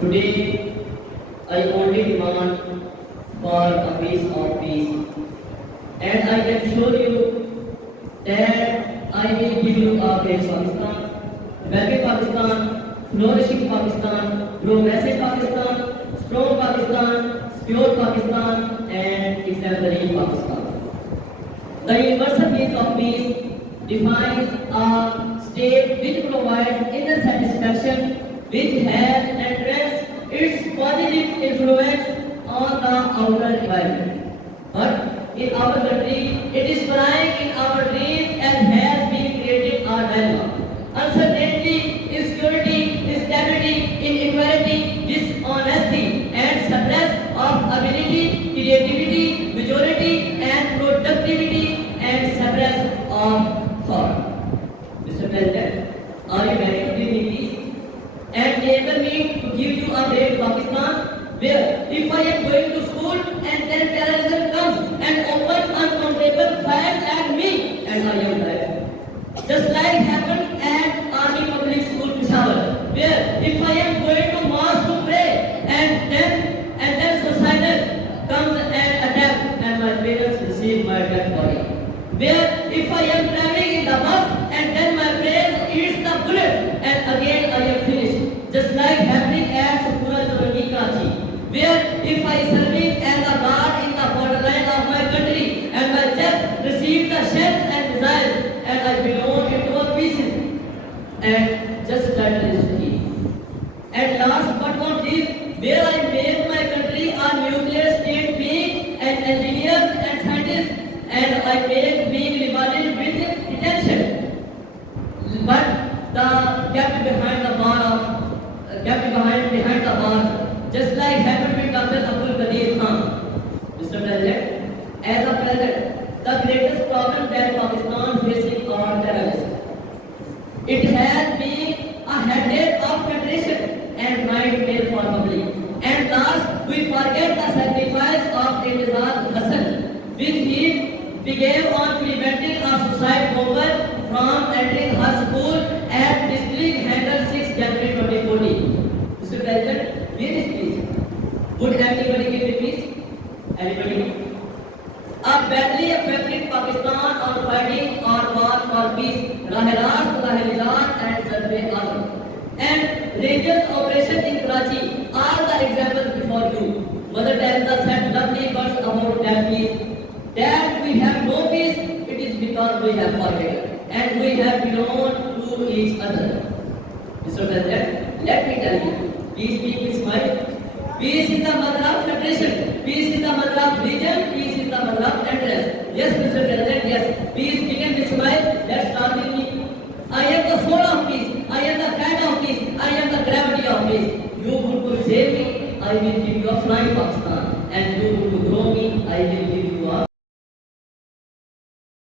Today, I only demand for a piece of peace, and I can show you that I will give you a great Pakistan, wealthy Pakistan, flourishing Pakistan, progressive Pakistan, strong Pakistan, secure Pakistan, and exemplary Pakistan. The universal peace of peace defines a state which provides inner satisfaction, which has enhanced its positive influence on the outer environment. But in our country, it is flying in our dreams and has been creating a dilemma. Uncertainty, insecurity, instability, inequality, dishonesty, and suppress of ability, creativity, majority, and productivity, and suppress of thought. Mr. President, are you ready to give me peace? And enable me to give you a great Pakistan where if I am going to school and then terrorism comes and opens uncountable fires at me and I am dead. Just like happened at Army Public School Peshawar, where if I am going to mosque to pray and then suicidal comes and attack and my parents receive my dead body. Where if I am traveling in the bus and then my brain eats the bullet and again I am finished. Just like happening at Sukura Javandi Karachi. Where if I serving as a guard in the borderline of my country and my chest received the shells and missiles and I belong into a pieces and just that is key. And last but not least, where I make my country a nuclear state being and engineers and scientists and I make being rewarded with detention. But the kept behind the bars, just like happened with Dr. Abdul Qadir Khan. Mr. President, as a president, the greatest problem that Pakistan facing are terrorism. It has been a headache of federation and nightmare for public. And last, we forget the sacrifice of Intizar Hassan, which he began on preventing a suicide bomber from entering her school at District Handle 6 January 2014. Mr. President, where is peace? Would anybody give me peace? Anybody? A badly affected Pakistan on fighting or war for peace, Rahe-Rast, Rahe-Nijat and Sarbe-Azam. And religious operation in Karachi are the examples before you. Mother Teresa said lovely words about that peace. That we have no peace, it is because we have forgotten. And we have belonged to each other. Mr. President, let me tell you, peace means smile. Peace is the mother of federation. Peace is the mother of religion. Peace is the mother of address. Yes, Mr. President, yes. Peace begins with smile. Let's start with me. I am the soul of peace. I am the friend of peace. I am the gravity of peace. You would to save me, I will give you a flying Pakistan. And you